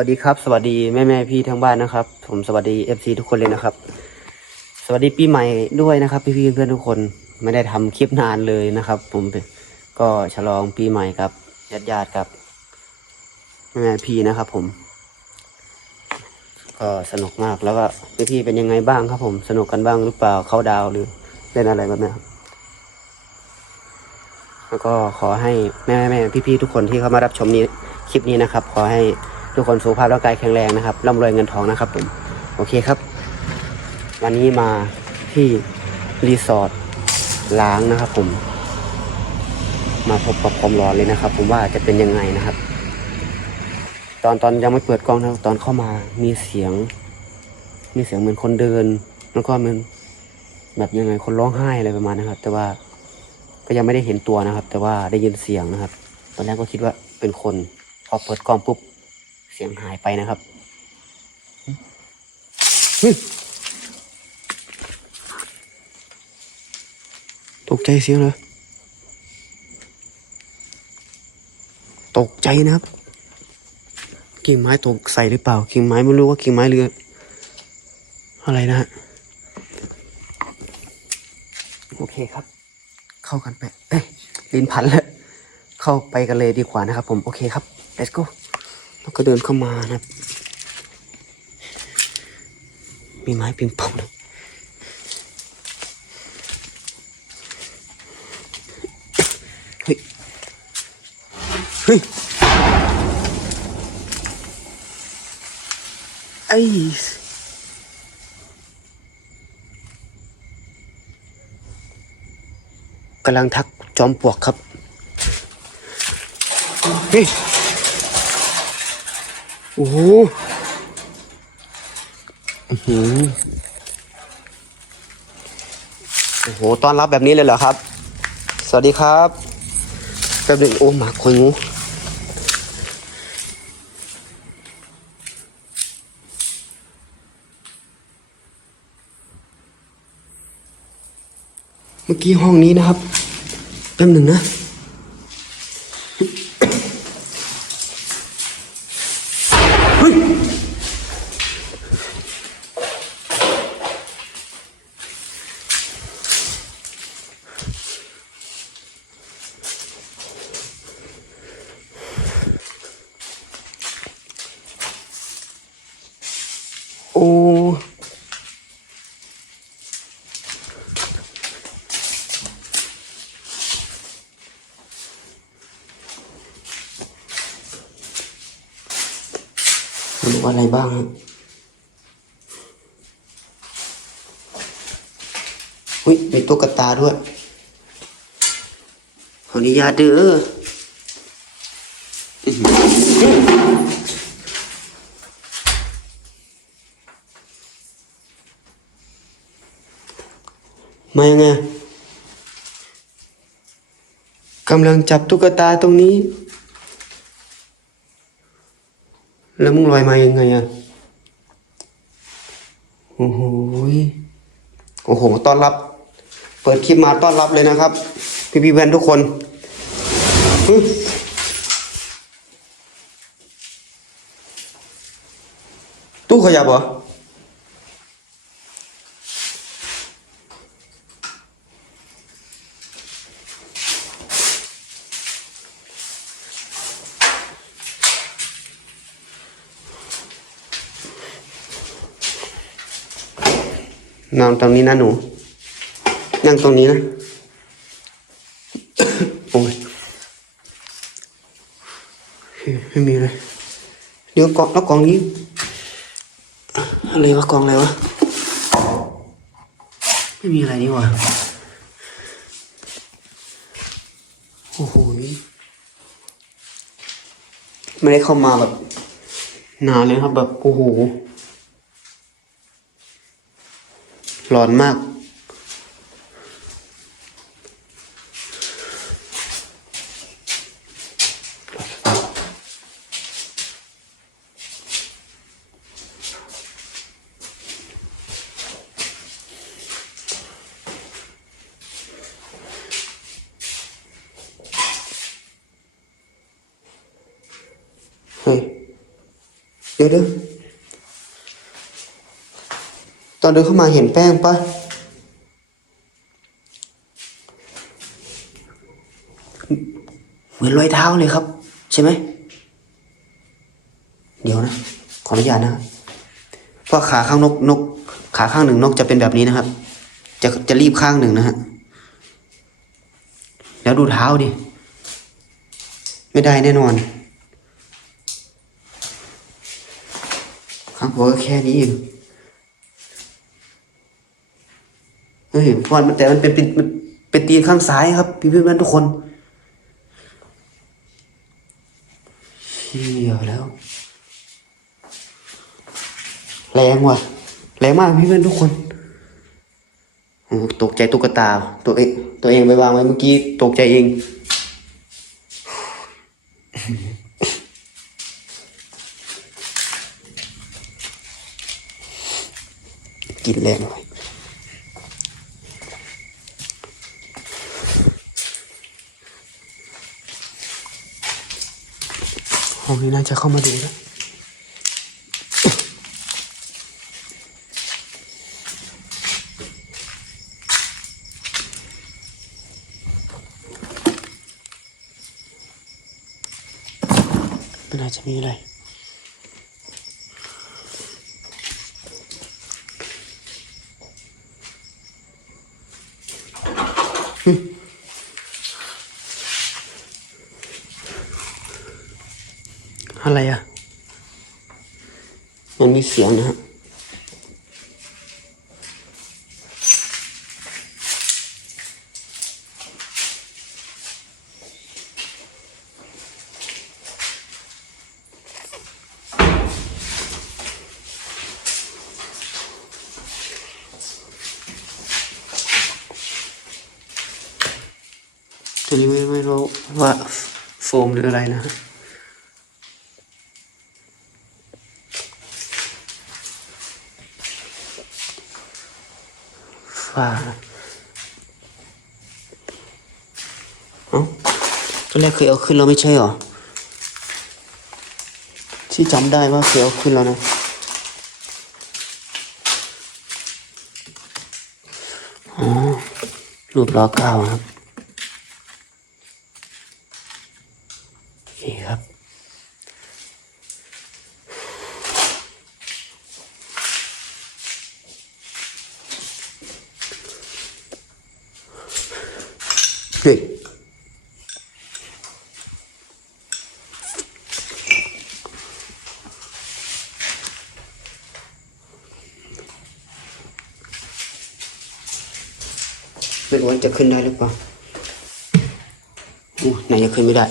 วัสดีครับ สวัสดีแม่แม่พี่ทั้งบ้านนะครับ ผมสวัสดีเอฟซีทุกคนเลยนะครับ สวัสดีปีใหม่ด้วยนะครับ พี่พี่เพื่อนทุกคนไม่ได้ทำคลิปนานเลยนะครับ ผมก็ฉลองปีใหม่กับญาติญาติกับแม่แม่พี่นะครับ ผม ก็สนุกมากแล้วก็พี่พี่ๆเป็นยังไงบ้างครับ ผมสนุกกันบ้างหรือเปล่าเข้าดาวหรือเล่นอะไรแบบนี้ครับแล้วก็ขอให้แม่แม่พี่พี่ๆทุกคนที่เข้ามารับชมนี้คลิปนี้นะครับ ขอให้ ทุกคนสุขภาพร่างกายแข็งแรงนะครับร่ำรวยเงินทองนะครับผมโอเคครับ วันนี้มาที่รีสอร์ทล้างนะครับ ผม มาพบกับความร้อนเลยนะครับ ผมว่าจะเป็นยังไงนะครับ ตอนตอนยังไม่เปิดกล้องนะตอนเข้ามามีเสียง มีเสียงเหมือนคนเดินแล้วก็เหมันแบบยังไงคนร้องไห้อะไรประมาณนะครับ แต่ว่าก็ยังไม่ได้เห็นตัวนะครับ แต่ว่าได้ยินเสียงนะครับ ตอนแรกก็คิดว่าเป็นคนพอเปิดกล้องปุ๊บ เสียงหายไปนะครับตกใจเสียงเลยตกใจนะครับ กิ่งไม้ตกใส่หรือเปล่า กิ่งไม้ไม่รู้ว่ากิ่งไม้เรือ อะไรนะฮะโอเคครับ เข้ากันไปเอ้ยลินพันแล้ว เข้าไปกันเลยดีกว่านะครับผม โอเคครับ let's go ก็เดินเข้ามานะครับ มีไม้ปิงปองด้วยเฮ้ย เฮ้ย ไอ้กำลังทักจอมปลวกครับ เฮ้ย โอ้โหอื้อหือโอ้โหต้อนรับแบบนี้เลยเหรอครับ สวัสดีครับแป๊บหนึงโอ้หมาคอยงูเมื่อกี้ห้องนี้นะครับแป๊บหนึ่งนะ โอ้มันบอะไรบ้างอุ้ยมีตุ๊กตาด้วยขออนุญาตเด้ออื้อ มายังไงกำลังจับตุ๊กตาตรงนี้ แล้วมึงลอยมายังไงอะโอ้โหยโอ้โห ต้อนรับ เปิดคลิปมาต้อนรับเลยนะครับ พี่พี่เพื่อนทุกคนตู้ขยับเหรอ นอนตรงนี้นะหนู นั่งตรงนี้นะโอ้ยไม่มีเลย เดี๋ยวกล่องแล้วกล่องนี้อะไรวะกล่องอะไรวะ ไม่มีอะไรนี่หว่าโอ้โหไม่ได้เข้ามาแบบนานเลยครับแบบโอ้โห ร้อนมาก เฮ้ย เดี๋ยวเดี๋ยวต อนเดินเข้ามาเห็นแป้งปะเหมือนรอยเท้าเลยครับ ใช่ไหม เดี๋ยวนะ ขออนุญาตนะครับเพราะขาข้างนกนก ขาข้างหนึ่งนกจะเป็นแบบนี้นะครับ จะจะรีบข้างหนึ่งนะฮะแล้วดูเท้าดิ ไม่ได้แน่นอนข้างหัวก็แค่นี้เอง เฮ้ยเพราะมันแต่มันเป็นเป็นมันเป็นตีข้างซ้ายครับ พี่เพื่อนทุกคนเชี่ยแล้ว แรงว่ะ แรงมากพี่เพื่อนทุกคนโอ้ตกใจตุ๊กตา ตัวเอง ตัวเองไปวางไว้เมื่อกี้ตกใจเองกินแรงหน่อย งนี้น่าจะเข้ามาดูนะมันอาจจะมีอะไร อะไรอะ มันมีเสียงนะฮะตัวนี้ไม่ไม่รู้ว่าโฟมหรืออะไรนะ ฮะฝ้าเอ้าตอนแรกเคยเอาขึ้นแล้วไม่ใช่หรอ ที่จำได้ว่าเคยเอาขึ้นแล้วนะ อ๋อ รูปล้อเก้าครับ นี่ครับ เฮ้ยไม่รู้ว่าจะขึ้นได้หรือเปล่าอู้ไหนจะขึ้นไม่ได้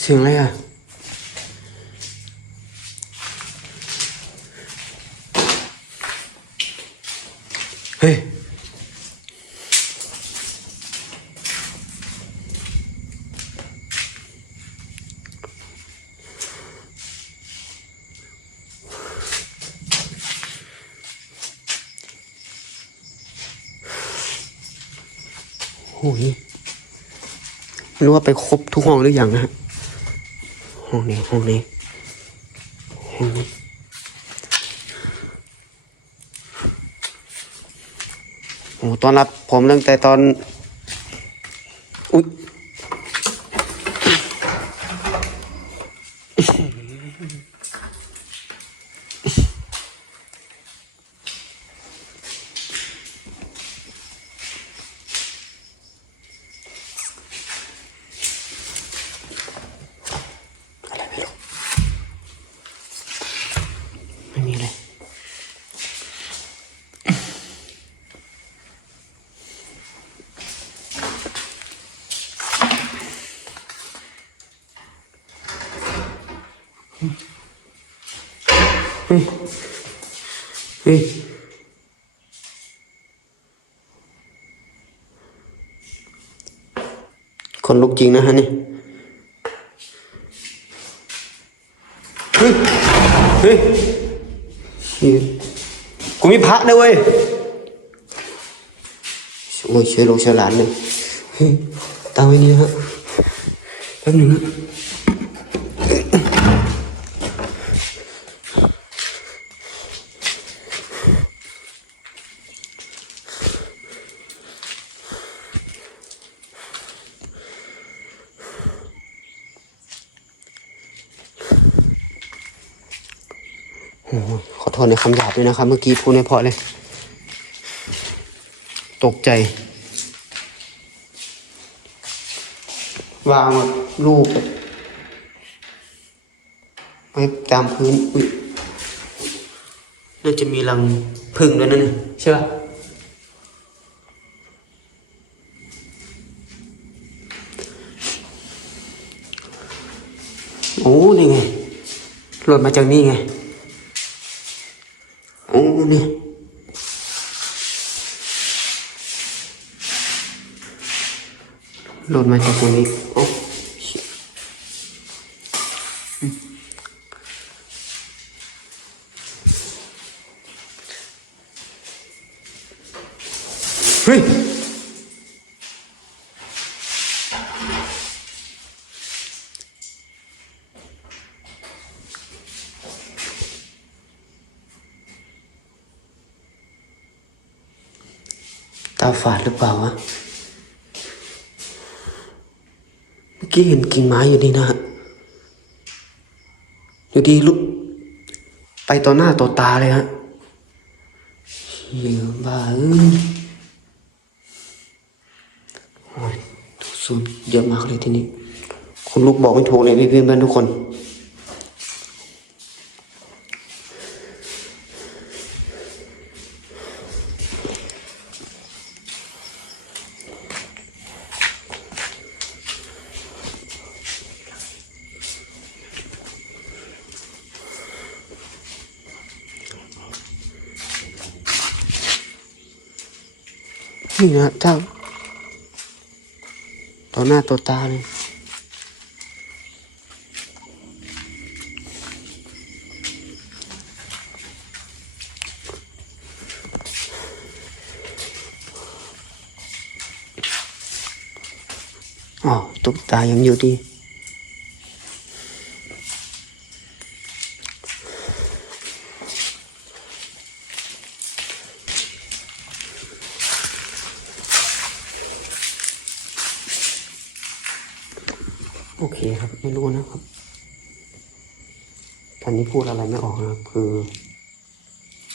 เสียงอะไรอะ โอ้ยไม่รู้ว่าไปครบทุกห้องหรือยังนะฮะห้องนี้ห้องนี้ห้องนี้โอ้ตอนรับผมตั้งแต่ตอน อุ๊ยอะไรไม่รู้ ไม่มีเลย เฮ้ย คนลุกจริงนะฮะนี่ เฮ้ย เฮ้ย กูมีพระนะเว้ยอ้ยเชยลงเชยหลานเลยเฮ้ยตั้งไว้นี่ฮะแป๊บนึงนะ ขอโทษในคำหยาบด้วยนะครับ เมื่อกี้พูดไม่พราะเลย ตกใจ วางลูกไว้ตามพื้นอุ้ยน่าจะมีรังพึ่งด้วยนั่นยใช่ป่ะโอ้นี่ไงหล่นมาจากนี่ไง โอ้นี่หลดมาจากตรงนี้โอ้ ตาฝาดหรือเปล่าวะ เมื่อกี้เห็นกิ่งไม้อยู่นี่นะฮะอยู่ดีลุก ไปต่อหน้าต่อตาเลยฮะเหี้ยบ้าเอ้ยโอ้ยสูตรเยอะมากเลยที่นี่คุณลูกบอกไม่ถูกเลยพี่เพื่อนๆทุกคน นี่นะเจ้าต่อหน้าต่อตาเลย อ๋อตุ๊กตายังอยู่ดี โอเคครับ ไม่รู้นะครับตอนนี้พูดอะไรไม่ออกนะครับ คือ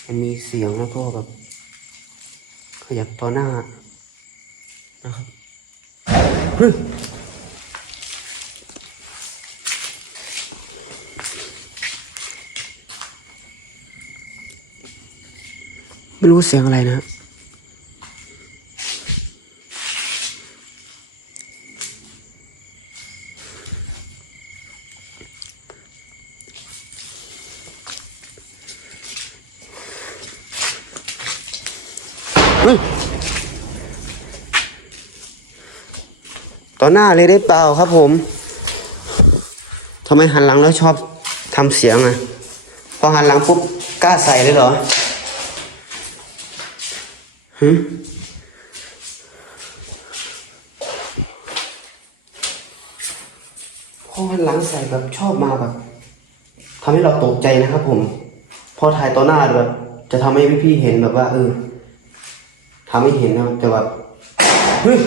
มันมีเสียงแล้วก็แบบ ขยับต่อหน้านะครับไม่รู้เสียงอะไรนะครับ อหน้าเลยได้เปล่าครับผมทำไมหันหลังแล้วชอบทำเสียงอะ พอหันหลังปุ๊บกล้าใส่เลยเหรอฮึพอหันหลังใส่แบบชอบมาแบบทำให้เราตกใจนะครับผม พอถ่ายต่อหน้าแบบจะทำให้พี่ๆเห็นแบบว่าเออทำให้เห็นนะแต่แบบเฮ้ย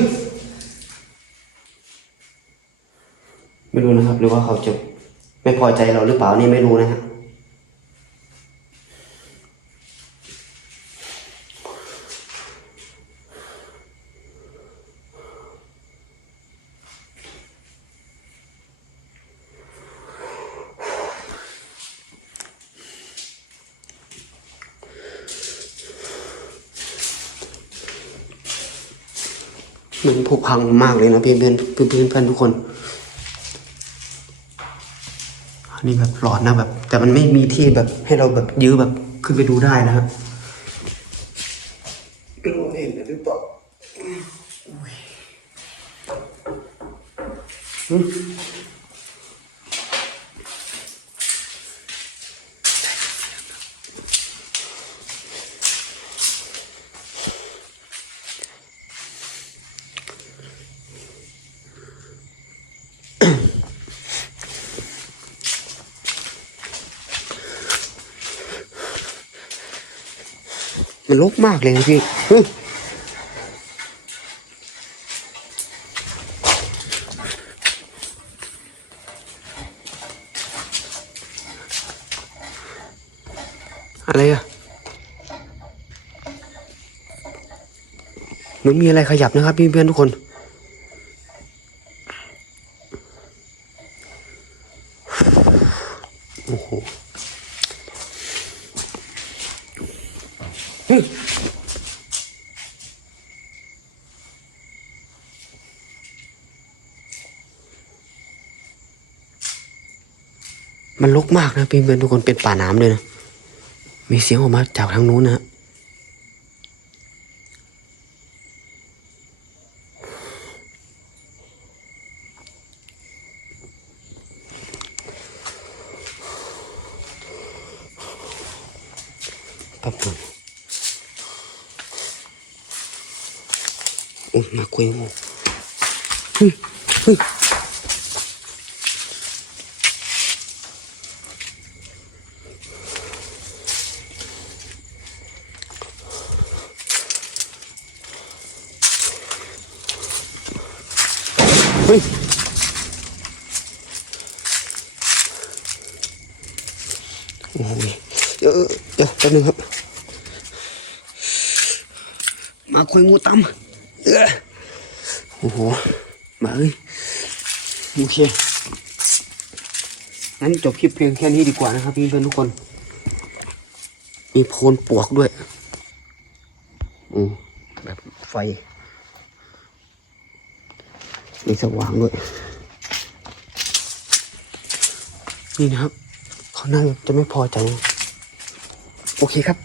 ไม่รู้นะครับ หรือว่าเขาจะไม่พอใจเราหรือเปล่านี่ไม่รู้นะฮะมันผุพังมากเลยนะเพื่อนเพื่อนเพื่อนเพื่อนเพื่อนทุกคน อั นนี้แบบหลอนนะแบบ แต่มันไม่มีที่แบบให้เราแบบยื้อแบบขึ้นไปดูได้นะครับไม่รู้เห็นหรือเปล่าอุ้ยอืม มันรกมากเลยนะพี่เฮ้ยอะไรอะมันมีอะไรขยับนะครับพี่เพื่อนทุกคน โอ้โหเฮ้ย มากนะพี่เพื่อนทุกคนเป็นป่าน้ำเลยนะ มีเสียงออกมาจากทางนู้นนะครับผมโอ้มาคุยงูเฮ้ยเฮ้ย ฮ้ยโอ้ยเดี๋ยวเดี๋ยวแป๊บนึงครับ มาคุยงูตั้มเออโอ้โห มาเอ้ยโอเคงั้นจบคลิปเพียงแค่นี้ดีกว่านะครับพี่เพื่อนทุกคน มีโพนปวกด้วย อืมแบบไฟ มีสว่างด้วย นี่นะครับ เขาน่าจะไม่พอใจ โอเคครับ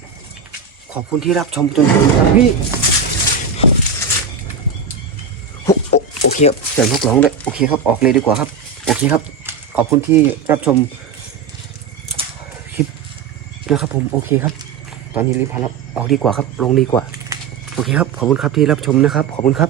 ขอบคุณที่รับชมจนถึงครับพี่โอโอโอเคครับเสียงนกร้องด้วยโอเคครับ ออกเลยดีกว่าครับ โอเคครับ ขอบคุณที่รับชมคลิปนะครับผมโอเคครับ ตอนนี้รีบพาแล้วออกดีกว่าครับ ลงดีกว่า โอเคครับ ขอบคุณครับที่รับชมนะครับ ขอบคุณครับ